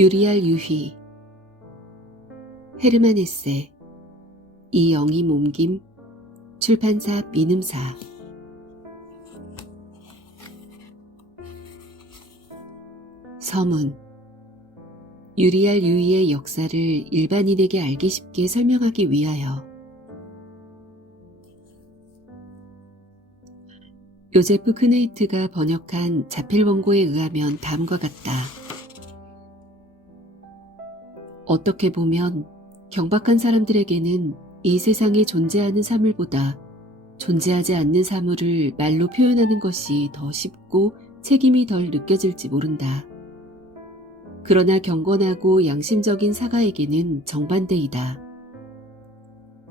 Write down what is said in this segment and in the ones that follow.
유리알 유희, 헤르만 헤세, 이영희 몸김, 출판사 민음사. 서문. 유리알 유희의 역사를 일반인에게 알기 쉽게 설명하기 위하여. 요제프 크네이트가 번역한 자필 원고에 의하면 다음과 같다. 어떻게 보면 경박한 사람들에게는 이 세상에 존재하는 사물보다 존재하지 않는 사물을 말로 표현하는 것이 더 쉽고 책임이 덜 느껴질지 모른다. 그러나 경건하고 양심적인 사가에게는 정반대이다.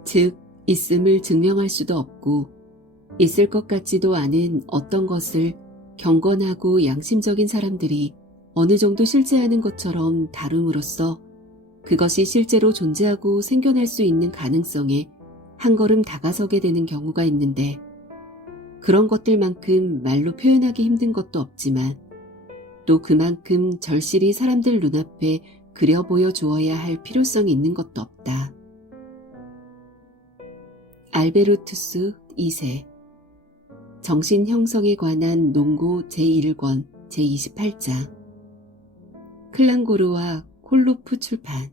즉, 있음을 증명할 수도 없고 있을 것 같지도 않은 어떤 것을 경건하고 양심적인 사람들이 어느 정도 실제하는 것처럼 다룸으로써 그것이 실제로 존재하고 생겨날 수 있는 가능성에 한 걸음 다가서게 되는 경우가 있는데, 그런 것들만큼 말로 표현하기 힘든 것도 없지만 또 그만큼 절실히 사람들 눈앞에 그려 보여 주어야 할 필요성이 있는 것도 없다. 알베르투스 2세, 정신 형성에 관한 논고 제1권 제28장, 클랑고르와 콜로프 출판.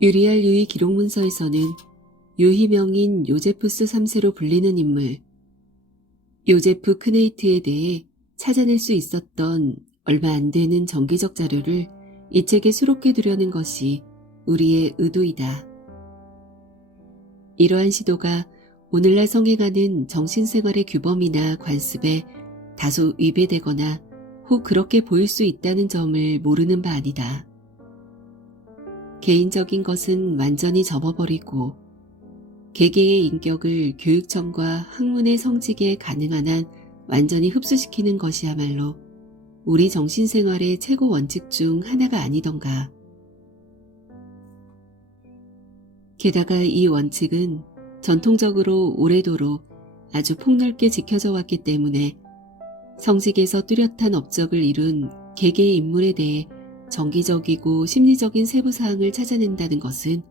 유리알 유희 기록문서에서는 유희명인 요제프스 3세로 불리는 인물 요제프 크네이트에 대해 찾아낼 수 있었던 얼마 안 되는 정기적 자료를 이 책에 수록해 두려는 것이 우리의 의도이다. 이러한 시도가 오늘날 성행하는 정신생활의 규범이나 관습에 다소 위배되거나 혹 그렇게 보일 수 있다는 점을 모르는 바 아니다. 개인적인 것은 완전히 접어버리고 개개의 인격을 교육청과 학문의 성직에 가능한 한 완전히 흡수시키는 것이야말로 우리 정신생활의 최고 원칙 중 하나가 아니던가. 게다가 이 원칙은 전통적으로 오래도록 아주 폭넓게 지켜져 왔기 때문에 성직에서 뚜렷한 업적을 이룬 개개의 인물에 대해 정기적이고 심리적인 세부사항을 찾아낸다는 것은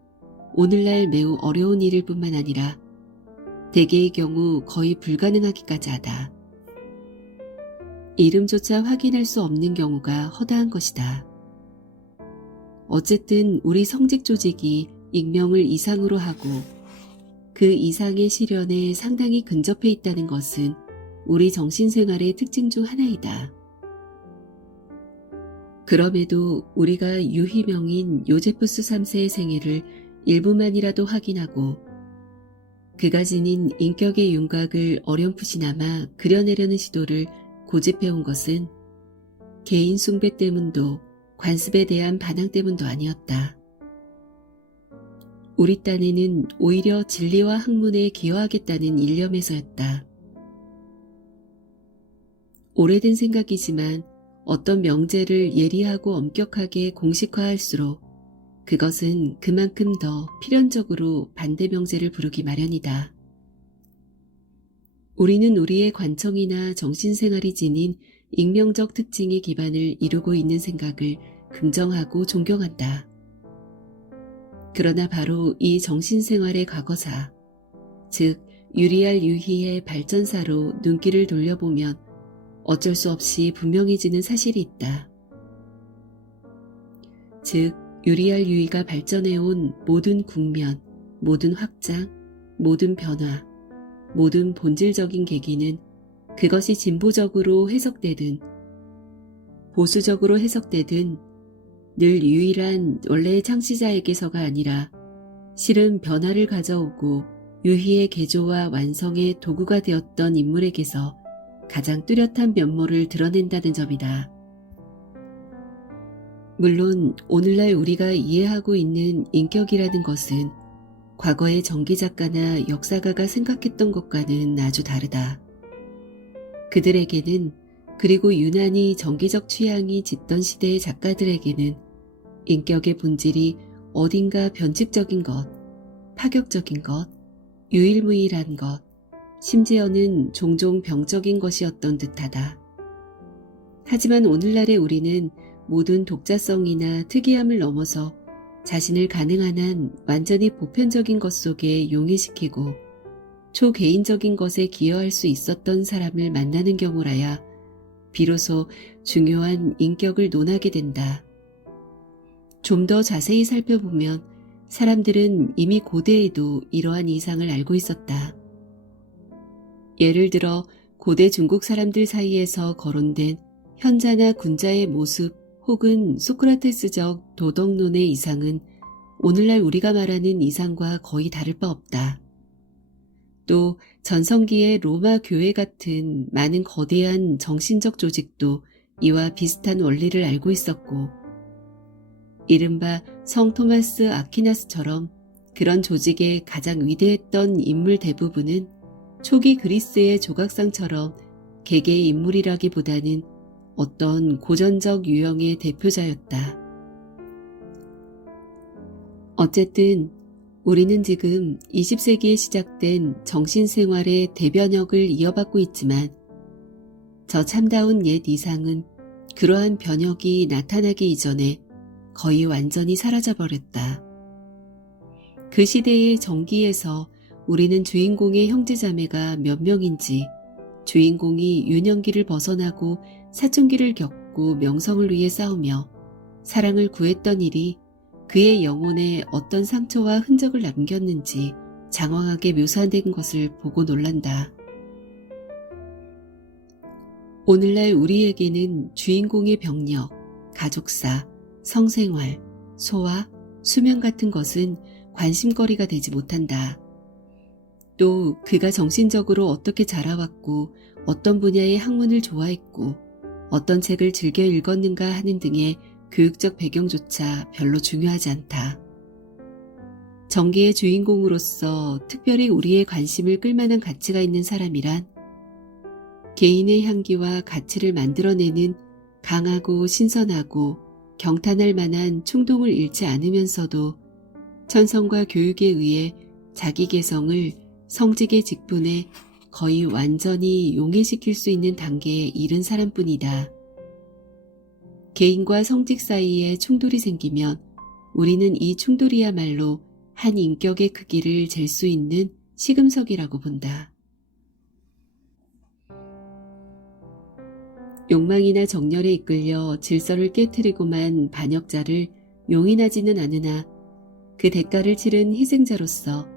오늘날 매우 어려운 일일 뿐만 아니라 대개의 경우 거의 불가능하기까지 하다. 이름조차 확인할 수 없는 경우가 허다한 것이다. 어쨌든 우리 성직 조직이 익명을 이상으로 하고 그 이상의 실현에 상당히 근접해 있다는 것은 우리 정신생활의 특징 중 하나이다. 그럼에도 우리가 유희명인 요제프스 3세의 생애를 일부만이라도 확인하고 그가 지닌 인격의 윤곽을 어렴풋이나마 그려내려는 시도를 고집해온 것은 개인 숭배 때문도 관습에 대한 반항 때문도 아니었다. 우리 딴에는 오히려 진리와 학문에 기여하겠다는 일념에서였다. 오래된 생각이지만 어떤 명제를 예리하고 엄격하게 공식화할수록 그것은 그만큼 더 필연적으로 반대 명제를 부르기 마련이다. 우리는 우리의 관청이나 정신생활이 지닌 익명적 특징의 기반을 이루고 있는 생각을 긍정하고 존경한다. 그러나 바로 이 정신생활의 과거사, 즉 유리알 유희의 발전사로 눈길을 돌려보면 어쩔 수 없이 분명해지는 사실이 있다. 즉 유리알 유희가 발전해온 모든 국면, 모든 확장, 모든 변화, 모든 본질적인 계기는 그것이 진보적으로 해석되든 보수적으로 해석되든 늘 유일한 원래의 창시자에게서가 아니라 실은 변화를 가져오고 유희의 개조와 완성의 도구가 되었던 인물에게서 가장 뚜렷한 면모를 드러낸다는 점이다. 물론 오늘날 우리가 이해하고 있는 인격이라는 것은 과거의 전기작가나 역사가가 생각했던 것과는 아주 다르다. 그들에게는, 그리고 유난히 정기적 취향이 짙던 시대의 작가들에게는 인격의 본질이 어딘가 변칙적인 것, 파격적인 것, 유일무이한 것, 심지어는 종종 병적인 것이었던 듯하다. 하지만 오늘날의 우리는 모든 독자성이나 특이함을 넘어서 자신을 가능한 한 완전히 보편적인 것 속에 용해시키고 초개인적인 것에 기여할 수 있었던 사람을 만나는 경우라야 비로소 중요한 인격을 논하게 된다. 좀 더 자세히 살펴보면 사람들은 이미 고대에도 이러한 이상을 알고 있었다. 예를 들어 고대 중국 사람들 사이에서 거론된 현자나 군자의 모습 혹은 소크라테스적 도덕론의 이상은 오늘날 우리가 말하는 이상과 거의 다를 바 없다. 또 전성기의 로마 교회 같은 많은 거대한 정신적 조직도 이와 비슷한 원리를 알고 있었고, 이른바 성 토마스 아퀴나스처럼 그런 조직의 가장 위대했던 인물 대부분은 초기 그리스의 조각상처럼 개개의 인물이라기보다는 어떤 고전적 유형의 대표자였다. 어쨌든 우리는 지금 20세기에 시작된 정신생활의 대변혁을 이어받고 있지만 저 참다운 옛 이상은 그러한 변혁이 나타나기 이전에 거의 완전히 사라져버렸다. 그 시대의 정기에서 우리는 주인공의 형제자매가 몇 명인지, 주인공이 유년기를 벗어나고 사춘기를 겪고 명성을 위해 싸우며 사랑을 구했던 일이 그의 영혼에 어떤 상처와 흔적을 남겼는지 장황하게 묘사된 것을 보고 놀란다. 오늘날 우리에게는 주인공의 병력, 가족사, 성생활, 소화, 수면 같은 것은 관심거리가 되지 못한다. 또 그가 정신적으로 어떻게 자라왔고 어떤 분야의 학문을 좋아했고 어떤 책을 즐겨 읽었는가 하는 등의 교육적 배경조차 별로 중요하지 않다. 전기의 주인공으로서 특별히 우리의 관심을 끌만한 가치가 있는 사람이란 개인의 향기와 가치를 만들어내는 강하고 신선하고 경탄할 만한 충동을 잃지 않으면서도 천성과 교육에 의해 자기 개성을 성직의 직분에 거의 완전히 용해시킬 수 있는 단계에 이른 사람뿐이다. 개인과 성직 사이에 충돌이 생기면 우리는 이 충돌이야말로 한 인격의 크기를 잴 수 있는 시금석이라고 본다. 욕망이나 정열에 이끌려 질서를 깨트리고만 반역자를 용인하지는 않으나 그 대가를 치른 희생자로서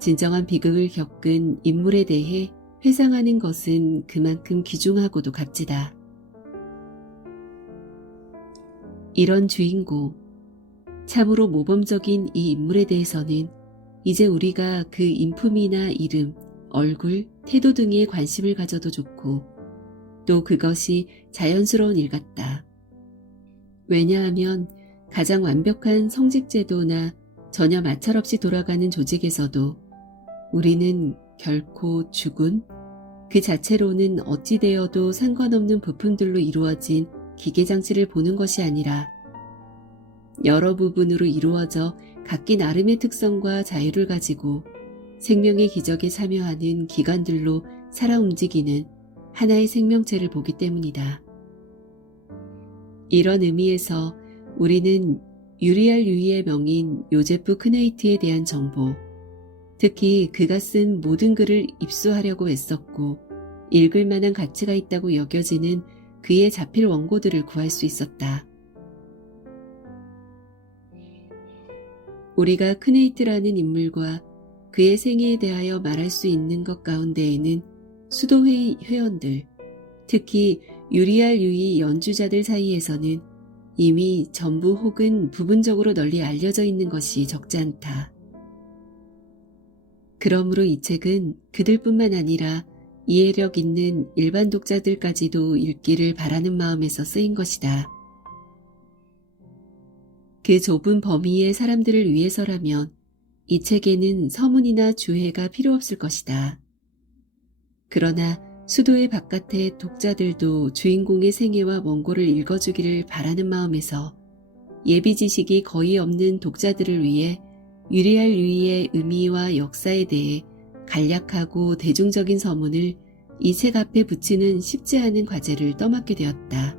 진정한 비극을 겪은 인물에 대해 회상하는 것은 그만큼 귀중하고도 값지다. 이런 주인공, 참으로 모범적인 이 인물에 대해서는 이제 우리가 그 인품이나 이름, 얼굴, 태도 등에 관심을 가져도 좋고 또 그것이 자연스러운 일 같다. 왜냐하면 가장 완벽한 성직제도나 전혀 마찰 없이 돌아가는 조직에서도 우리는 결코 죽은, 그 자체로는 어찌 되어도 상관없는 부품들로 이루어진 기계장치를 보는 것이 아니라 여러 부분으로 이루어져 각기 나름의 특성과 자유를 가지고 생명의 기적에 참여하는 기관들로 살아 움직이는 하나의 생명체를 보기 때문이다. 이런 의미에서 우리는 유리알 유이의 명인 요제프 크네이트에 대한 정보, 특히 그가 쓴 모든 글을 입수하려고 애썼고 읽을 만한 가치가 있다고 여겨지는 그의 자필 원고들을 구할 수 있었다. 우리가 크네이트라는 인물과 그의 생애에 대하여 말할 수 있는 것 가운데에는 수도회의 회원들, 특히 유리알 유이 연주자들 사이에서는 이미 전부 혹은 부분적으로 널리 알려져 있는 것이 적지 않다. 그러므로 이 책은 그들뿐만 아니라 이해력 있는 일반 독자들까지도 읽기를 바라는 마음에서 쓰인 것이다. 그 좁은 범위의 사람들을 위해서라면 이 책에는 서문이나 주해가 필요 없을 것이다. 그러나 수도의 바깥의 독자들도 주인공의 생애와 원고를 읽어주기를 바라는 마음에서 예비 지식이 거의 없는 독자들을 위해 유리알 유이의 의미와 역사에 대해 간략하고 대중적인 서문을 이 책 앞에 붙이는 쉽지 않은 과제를 떠맡게 되었다.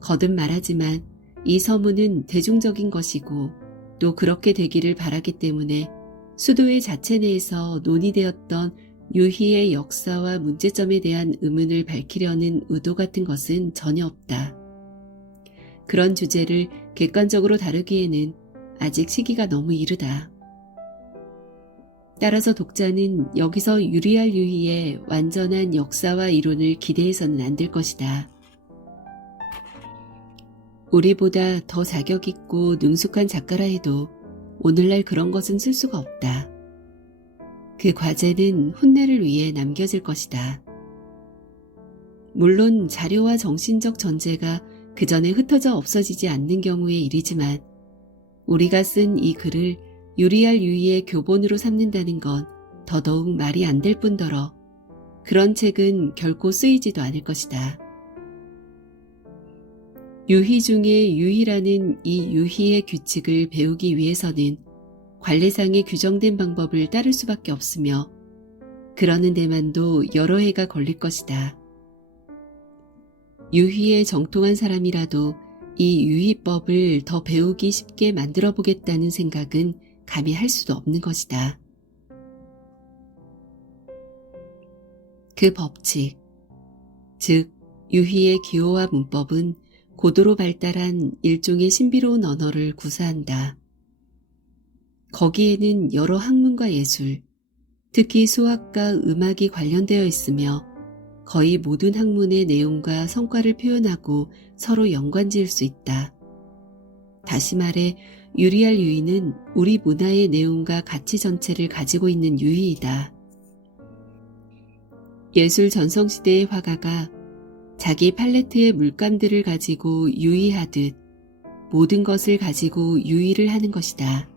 거듭 말하지만 이 서문은 대중적인 것이고 또 그렇게 되기를 바라기 때문에 수도회 자체 내에서 논의되었던 유희의 역사와 문제점에 대한 의문을 밝히려는 의도 같은 것은 전혀 없다. 그런 주제를 객관적으로 다루기에는 아직 시기가 너무 이르다. 따라서 독자는 여기서 유리알 유희의 완전한 역사와 이론을 기대해서는 안 될 것이다. 우리보다 더 자격 있고 능숙한 작가라 해도 오늘날 그런 것은 쓸 수가 없다. 그 과제는 훗날을 위해 남겨질 것이다. 물론 자료와 정신적 전제가 그 전에 흩어져 없어지지 않는 경우의 일이지만 우리가 쓴 이 글을 유리알 유희의 교본으로 삼는다는 건 더더욱 말이 안 될 뿐더러 그런 책은 결코 쓰이지도 않을 것이다. 유희 중에 유희라는 이 유희의 규칙을 배우기 위해서는 관례상에 규정된 방법을 따를 수밖에 없으며 그러는 데만도 여러 해가 걸릴 것이다. 유희에 정통한 사람이라도 이 유희법을 더 배우기 쉽게 만들어 보겠다는 생각은 감히 할 수도 없는 것이다. 그 법칙, 즉 유희의 기호와 문법은 고도로 발달한 일종의 신비로운 언어를 구사한다. 거기에는 여러 학문과 예술, 특히 수학과 음악이 관련되어 있으며 거의 모든 학문의 내용과 성과를 표현하고 서로 연관지을 수 있다. 다시 말해 유리알 유희는 우리 문화의 내용과 가치 전체를 가지고 있는 유희이다. 예술 전성시대의 화가가 자기 팔레트의 물감들을 가지고 유희하듯 모든 것을 가지고 유희를 하는 것이다.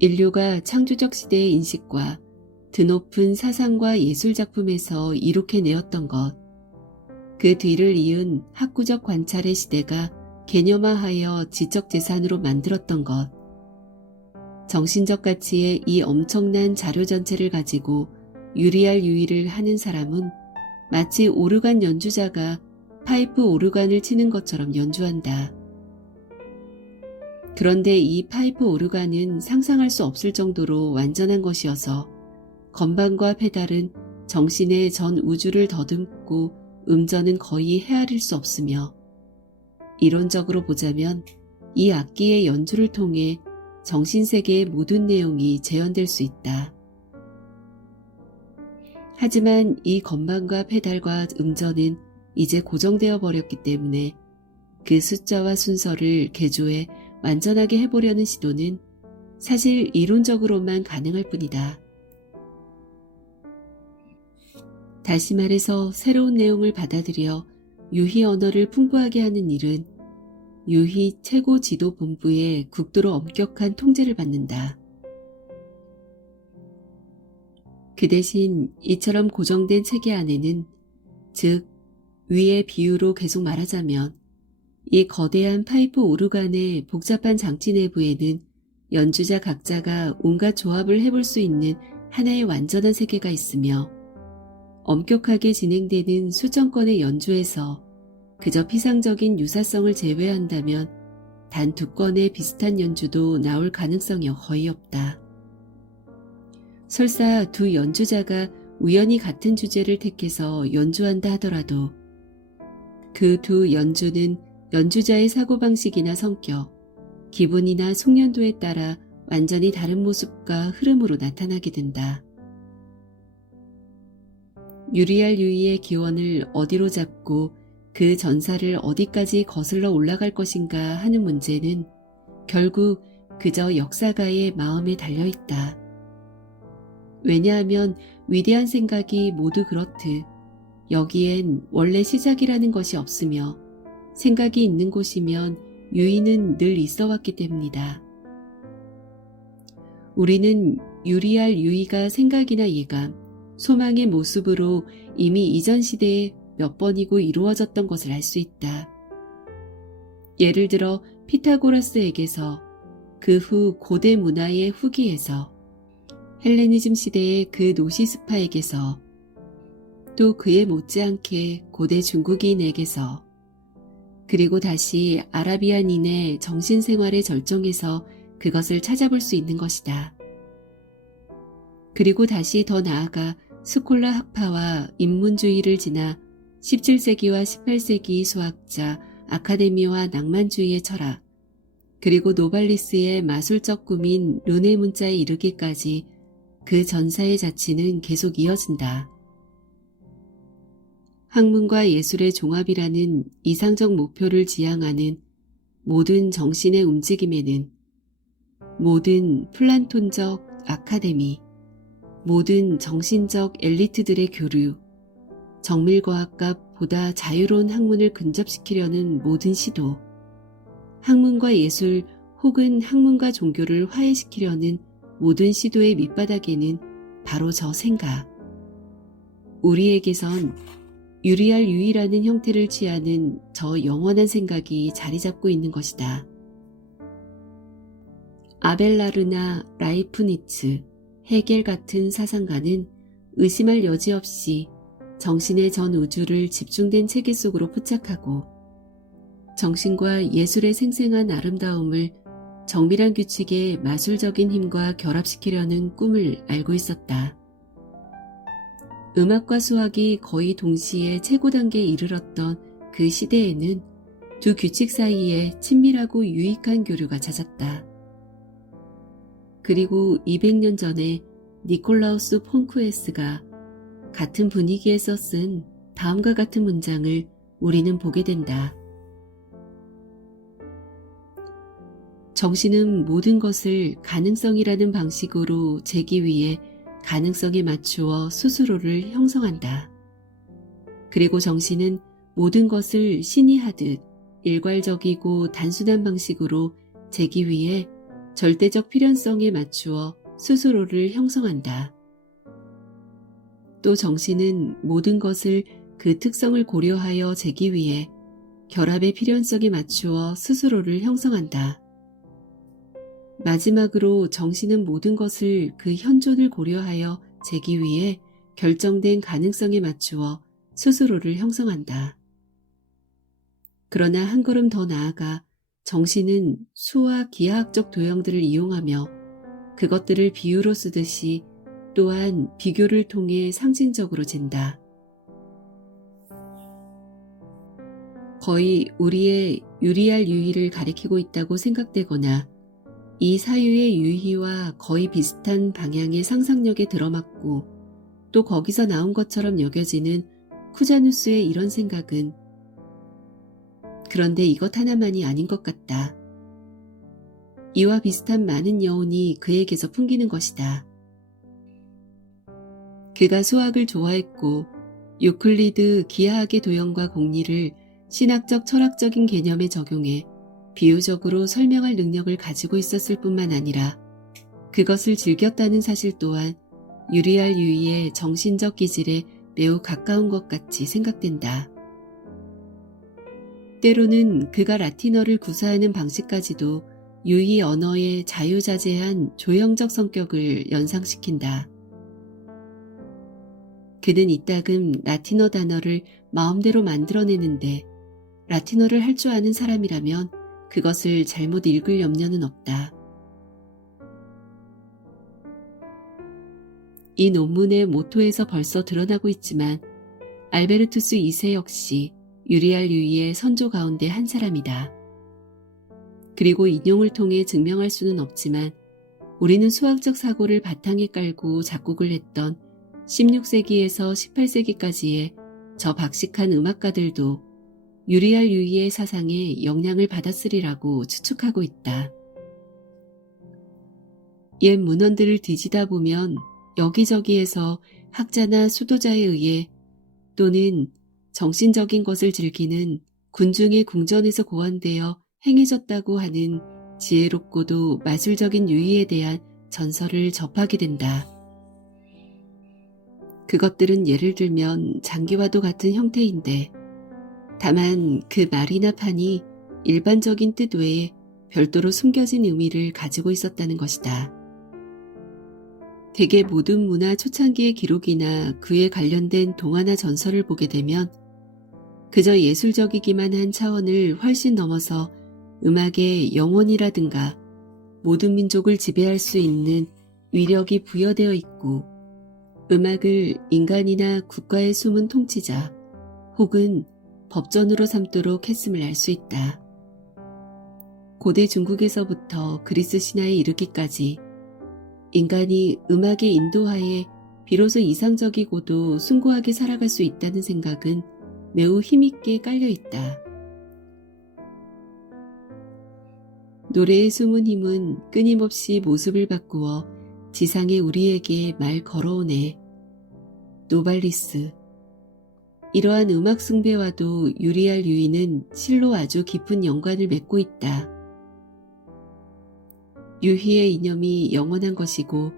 인류가 창조적 시대의 인식과 드높은 사상과 예술작품에서 이룩해내었던 것, 그 뒤를 이은 학구적 관찰의 시대가 개념화하여 지적재산으로 만들었던 것, 정신적 가치의 이 엄청난 자료 전체를 가지고 유리알 유희를 하는 사람은 마치 오르간 연주자가 파이프 오르간을 치는 것처럼 연주한다. 그런데 이 파이프 오르간은 상상할 수 없을 정도로 완전한 것이어서 건반과 페달은 정신의 전 우주를 더듬고 음전은 거의 헤아릴 수 없으며 이론적으로 보자면 이 악기의 연주를 통해 정신세계의 모든 내용이 재현될 수 있다. 하지만 이 건반과 페달과 음전은 이제 고정되어 버렸기 때문에 그 숫자와 순서를 개조해 완전하게 해보려는 시도는 사실 이론적으로만 가능할 뿐이다. 다시 말해서 새로운 내용을 받아들여 유희 언어를 풍부하게 하는 일은 유희 최고지도본부의 국도로 엄격한 통제를 받는다. 그 대신 이처럼 고정된 체계 안에는, 즉 위의 비유로 계속 말하자면 이 거대한 파이프 오르간의 복잡한 장치 내부에는 연주자 각자가 온갖 조합을 해볼 수 있는 하나의 완전한 세계가 있으며 엄격하게 진행되는 수천 건의 연주에서 그저 피상적인 유사성을 제외한다면 단 2건의 비슷한 연주도 나올 가능성이 거의 없다. 설사 두 연주자가 우연히 같은 주제를 택해서 연주한다 하더라도 그 두 연주는 연주자의 사고방식이나 성격, 기분이나 숙련도에 따라 완전히 다른 모습과 흐름으로 나타나게 된다. 유리알 유희의 기원을 어디로 잡고 그 전사를 어디까지 거슬러 올라갈 것인가 하는 문제는 결국 그저 역사가의 마음에 달려있다. 왜냐하면 위대한 생각이 모두 그렇듯 여기엔 원래 시작이라는 것이 없으며 생각이 있는 곳이면 유희는 늘 있어 왔기 때문이다. 우리는 유리알 유희가 생각이나 예감, 소망의 모습으로 이미 이전 시대에 몇 번이고 이루어졌던 것을 알 수 있다. 예를 들어 피타고라스에게서 그 후 고대 문화의 후기에서, 헬레니즘 시대의 그 노시스파에게서, 또 그에 못지않게 고대 중국인에게서, 그리고 다시 아라비안인의 정신생활의 절정에서 그것을 찾아볼 수 있는 것이다. 그리고 다시 더 나아가 스콜라 학파와 인문주의를 지나 17세기와 18세기 수학자 아카데미와 낭만주의의 철학, 그리고 노발리스의 마술적 꿈인 룬의 문자에 이르기까지 그 전사의 자치는 계속 이어진다. 학문과 예술의 종합이라는 이상적 목표를 지향하는 모든 정신의 움직임에는 모든 플란톤적 아카데미, 모든 정신적 엘리트들의 교류, 정밀과학과 보다 자유로운 학문을 근접시키려는 모든 시도, 학문과 예술 혹은 학문과 종교를 화해시키려는 모든 시도의 밑바닥에는 바로 저 생각, 우리에게선 유리할 유의라는 형태를 취하는 저 영원한 생각이 자리 잡고 있는 것이다. 아벨라르나 라이프니츠, 헤겔 같은 사상가는 의심할 여지 없이 정신의 전 우주를 집중된 체계 속으로 포착하고 정신과 예술의 생생한 아름다움을 정밀한 규칙의 마술적인 힘과 결합시키려는 꿈을 알고 있었다. 음악과 수학이 거의 동시에 최고 단계에 이르렀던 그 시대에는 두 규칙 사이에 친밀하고 유익한 교류가 잦았다. 그리고 200년 전에 니콜라우스 폰쿠에스가 같은 분위기에서 쓴 다음과 같은 문장을 우리는 보게 된다. 정신은 모든 것을 가능성이라는 방식으로 재기 위해 가능성에 맞추어 스스로를 형성한다. 그리고 정신은 모든 것을 신이 하듯 일괄적이고 단순한 방식으로 재기 위해 절대적 필연성에 맞추어 스스로를 형성한다. 또 정신은 모든 것을 그 특성을 고려하여 재기 위해 결합의 필연성에 맞추어 스스로를 형성한다. 마지막으로 정신은 모든 것을 그 현존을 고려하여 재기 위해 결정된 가능성에 맞추어 스스로를 형성한다. 그러나 한 걸음 더 나아가 정신은 수와 기하학적 도형들을 이용하며 그것들을 비유로 쓰듯이 또한 비교를 통해 상징적으로 잰다. 거의 우리의 유리할 유의를 가리키고 있다고 생각되거나 이 사유의 유희와 거의 비슷한 방향의 상상력에 들어맞고 또 거기서 나온 것처럼 여겨지는 쿠자누스의 이런 생각은 그런데 이것 하나만이 아닌 것 같다. 이와 비슷한 많은 여운이 그에게서 풍기는 것이다. 그가 수학을 좋아했고 유클리드 기하학의 도형과 공리를 신학적 철학적인 개념에 적용해 비유적으로 설명할 능력을 가지고 있었을 뿐만 아니라 그것을 즐겼다는 사실 또한 유리할 유의의 정신적 기질에 매우 가까운 것 같이 생각된다. 때로는 그가 라틴어를 구사하는 방식까지도 유의 언어의 자유자재한 조형적 성격을 연상시킨다. 그는 이따금 라틴어 단어를 마음대로 만들어내는데 라틴어를 할 줄 아는 사람이라면 그것을 잘못 읽을 염려는 없다. 이 논문의 모토에서 벌써 드러나고 있지만 알베르투스 2세 역시 유리할 유의의 선조 가운데 한 사람이다. 그리고 인용을 통해 증명할 수는 없지만 우리는 수학적 사고를 바탕에 깔고 작곡을 했던 16세기에서 18세기까지의 저 박식한 음악가들도 유리할 유의의 사상에 영향을 받았으리라고 추측하고 있다. 옛 문헌들을 뒤지다 보면 여기저기에서 학자나 수도자에 의해 또는 정신적인 것을 즐기는 군중의 궁전에서 고안되어 행해졌다고 하는 지혜롭고도 마술적인 유의에 대한 전설을 접하게 된다. 그것들은 예를 들면 장기와도 같은 형태인데 다만 그 말이나 판이 일반적인 뜻 외에 별도로 숨겨진 의미를 가지고 있었다는 것이다. 대개 모든 문화 초창기의 기록이나 그에 관련된 동화나 전설을 보게 되면 그저 예술적이기만 한 차원을 훨씬 넘어서 음악의 영혼이라든가 모든 민족을 지배할 수 있는 위력이 부여되어 있고 음악을 인간이나 국가의 숨은 통치자 혹은 법전으로 삼도록 했음을 알 수 있다. 고대 중국에서부터 그리스 신화에 이르기까지 인간이 음악의 인도하에 비로소 이상적이고도 숭고하게 살아갈 수 있다는 생각은 매우 힘있게 깔려 있다. 노래의 숨은 힘은 끊임없이 모습을 바꾸어 지상에 우리에게 말 걸어오네. 노발리스. 이러한 음악 숭배와도 유리알 유희는 실로 아주 깊은 연관을 맺고 있다. 유희의 이념이 영원한 것이고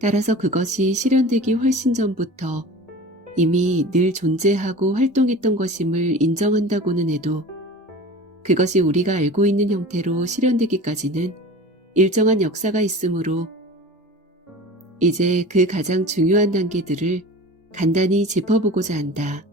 따라서 그것이 실현되기 훨씬 전부터 이미 늘 존재하고 활동했던 것임을 인정한다고는 해도 그것이 우리가 알고 있는 형태로 실현되기까지는 일정한 역사가 있으므로 이제 그 가장 중요한 단계들을 간단히 짚어보고자 한다.